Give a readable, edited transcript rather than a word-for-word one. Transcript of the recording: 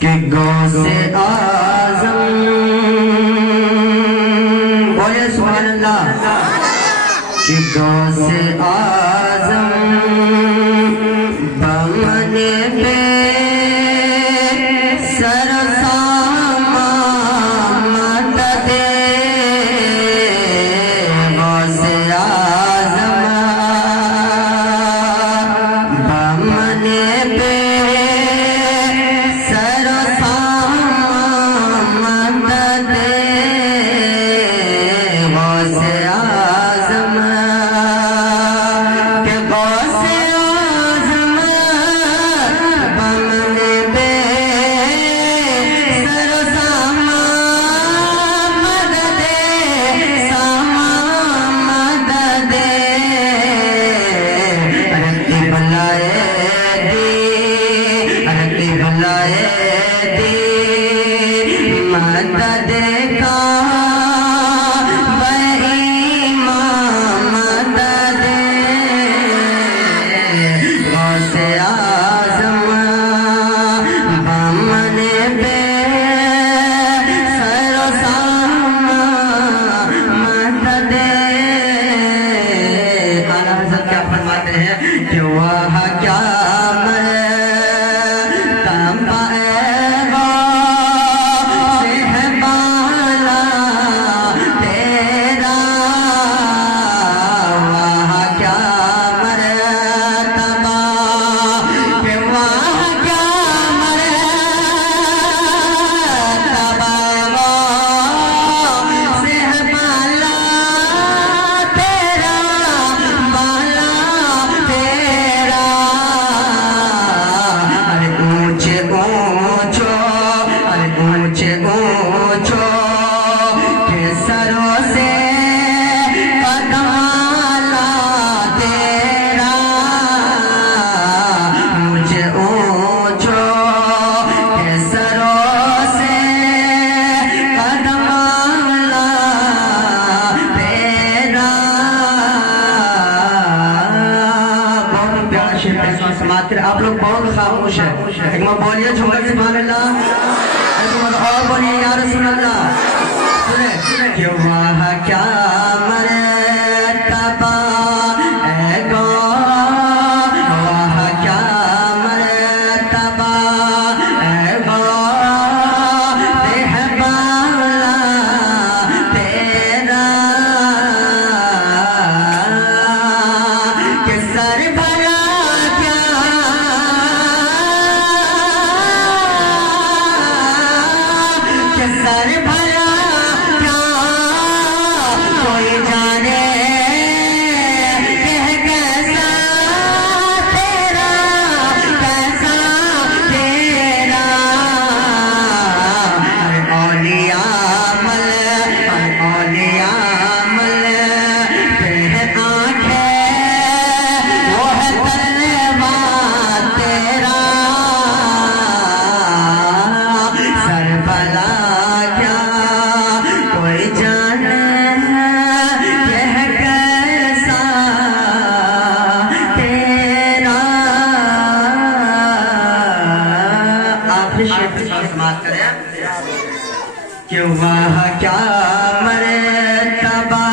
कि गौसे आज़म बोले सुभान अल्लाह कि गौसे आज़म बमने पे सरसामा मदद गौसे आज़म बमने पे आप लोग बहुत खामोश है। एक बार बोलिए झुमर सुभान अल्लाह, और बोलिए या रसूल अल्लाह। सुने कि वाह क्या मरतबा है गो, वाह क्या मरतबा है गो रहबाला तेरा कि सर भरा सर भरा क्या कोई जाने कह कैसा तेरा औलिया मल तेरे आंखें वो है तलवा तेरा सर भला कि वाह क्या मरतबा